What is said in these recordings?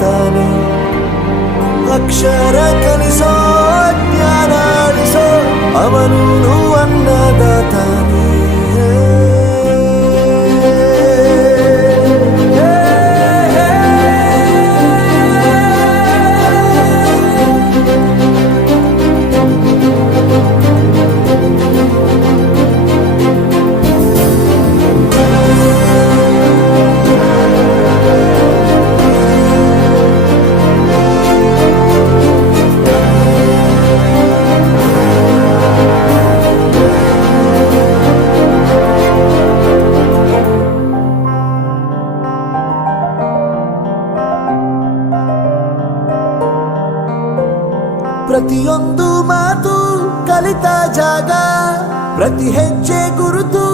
ತಾನೆ ಅಕ್ಷರ ಕಲಿಸೋ ಜ್ಞಾನ ಅಳಿಸೋ ಅವನು ಅನ್ನದಾತಾನೆ ಪ್ರತಿಯೊಂದು ಮಾತು ಕಲಿತ ಜಾಗ ಪ್ರತಿ ಹೆಜ್ಜೆ ಗುರುತು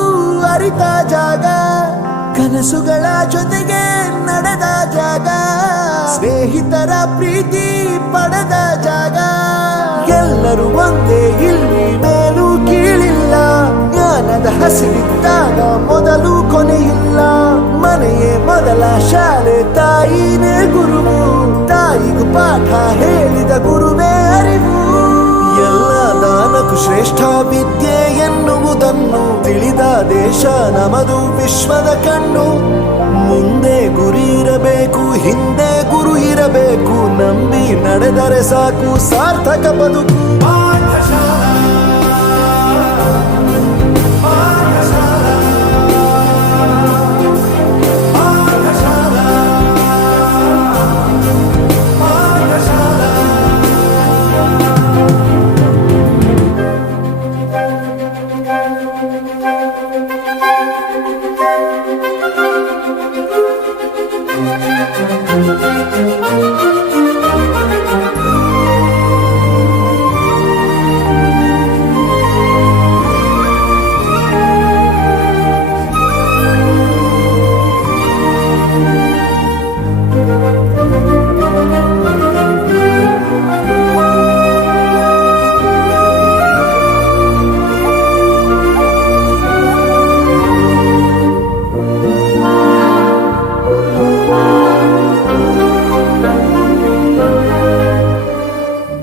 ಅರಿತ ಜಾಗ ಕನಸುಗಳ ಜೊತೆಗೆ ನಡೆದ ಜಾಗ ಸ್ನೇಹಿತರ ಪ್ರೀತಿ ಪಡೆದ ಜಾಗ ಎಲ್ಲರೂ ಒಂದೇ ಇಲ್ಲಿ ಮೇಲೂ ಕೀಳಿಲ್ಲ ಜ್ಞಾನದ ಹಸಿವಿದ್ದಾಗ ಮೊದಲು ಕೊನೆಯಿಲ್ಲ ಮನೆಯೇ ಮೊದಲ ಶಾಲೆ ತಾಯಿನೇ ಗುರುವು ತಾಯಿಗೂ ಪಾಠ ಹೇಳಿದ ಗುರುವೇ ಅರಿವು ಎಲ್ಲ ದಾನಕ್ಕೂ ಶ್ರೇಷ್ಠ ವಿದ್ಯೆ ಎನ್ನುವುದನ್ನು ತಿಳಿದ ದೇಶ ನಮದು ವಿಶ್ವದ ಕಣ್ಣು ಮುಂದೆ ಗುರಿ ಇರಬೇಕು ಹಿಂದೆ ಗುರು ಇರಬೇಕು ನಂಬಿ ನಡೆದರೆ ಸಾಕು ಸಾರ್ಥಕ ಬದುಕು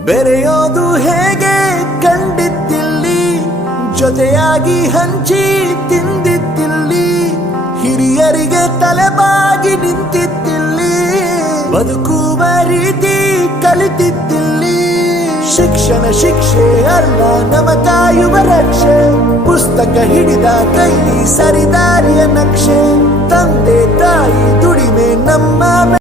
ಬೆರೆಯೋದು ಹೇಗೆ ಕಂಡಿದ್ದಿಲ್ಲಿ ಜೊತೆಯಾಗಿ ಹಂಚಿ ತಿಂದಿದ್ದಿಲ್ಲಿ ಹಿರಿಯರಿಗೆ ತಲೆಬಾಗಿ ನಿಂತಿದ್ದಿಲ್ಲಿ ಬದುಕುವ ರೀತಿ ಕಲಿತಿದ್ದಿಲ್ಲಿ ಶಿಕ್ಷಣ ಶಿಕ್ಷೆ ಅಲ್ಲ ನಮ ಕಾಯುವ ರಕ್ಷೆ ಪುಸ್ತಕ ಹಿಡಿದ ಕೈ ಸರಿದಾರಿಯ ನಕ್ಷೆ ತಂದೆ ತಾಯಿ